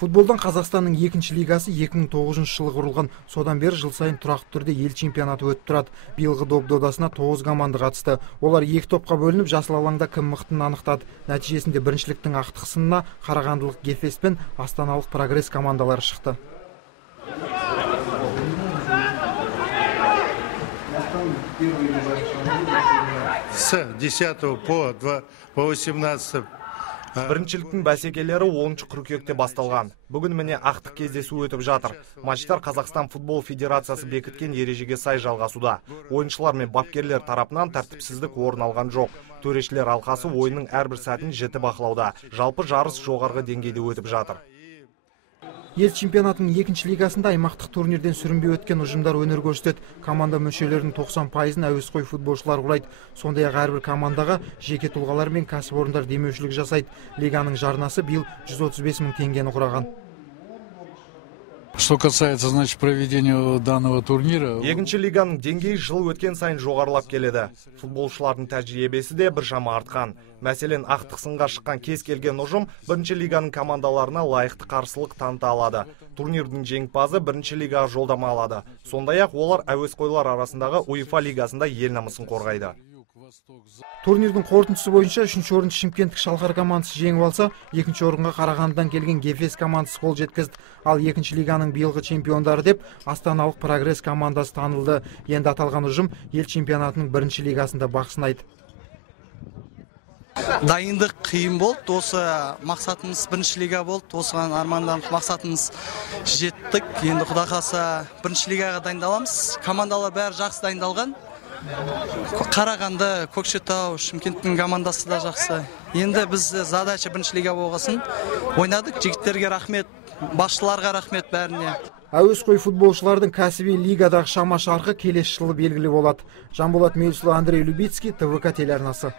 Футболдан Қазақстанның екінші лигасы 2009 жылы құрылған. Содан бері жыл сайын тұрақты түрде ел чемпионаты өтіп тұрады. Биылғы додасына 9 команда қатысты. Олар 2 топқа бөлініп, жасыл алаңда кім мықтыны анықтады. Нәтижесінде біріншіліктің ақтық сынына Қарағандылық Гефес пен Астаналық Прогресс командалары шықты. С 10 по 18 Біріншіліктің бәсекелері 10 қыркүйекте басталған. Бүгін міне ақтық кездесу өтіп жатыр. Матчтар Қазақстан футбол федерациясы бекіткен ережеге сай жалғасуда. Ойыншылар мен бапкерлер тарапынан тәртіпсіздік орын алған жоқ. Төрешілер алқасы ойынның әрбір сәтін жіті бақылауда. Жалпы жарыс жоғарғы деңгейде өтіп жатыр. Ел чемпионатының екінші лигасында аймақтық турнирден сүрінбей өткен ұжымдар өнер көрсетеді. Команда мүшелерінің 90%-ын әуесқой футболшылар құрайды. Сондай-ақ әрбір командаға жеке тұлғалар мен кәсіпорындар демеушілік жасайды. Лиганың жарнасы биыл 135 мың теңгені құраған. Что касается, значит, проведения данного турнира... Екінші лиганың деңгейі жыл өткен сайын жоғарылап келеді. Футболшылардың тәжірибесі де біршама артқан. Мәселен, ақтық сынға шыққан кез келген ұжым бірінші лиганың командаларына лайықты қарсылық таныта алады. Турнирдің жеңімпазы бірінші лигаға жолдама алады. Сондай-ақ олар әуесқойлар арасындағы УЕФА лигасында ел намысын қорғайды. Турнирдің қорытындысы бойынша 3-ші орынды Шымкенттік Шалқар командасы жеңіп алса, 2-ші орынға Қарағандыдан келген Гефес командасы қол жеткізді. Ал 2-ші лиганың биылғы чемпиондары деп Астаналық Прогресс командасы танылды. Енді аталған ұжым ел чемпионатының 1-ші лигасында бақ сынайды. Дайындық қиын болды. Осы мақсатымыз 1-ші лига болды. Осыған арманданып мақсатымыз жеттік. Енді Құда қаласа 1-ші лигаға дайындаламыз. Командалар бәрі жақсы дайындалған. Қарағанды, Көкшетау, Шымкенттің командасы да жақсы. Енді біз задача 1-ші лига болғасын ойнадық. Жігіттерге рахмет, басшыларға рахмет бәріне. Әуесқой футболшылардың кәсіби лигадағы шама шарқы келесі жылы белгілі болады. Жанболат Мелсұлы, Андрей Любицкий, ТВК телеарнасы.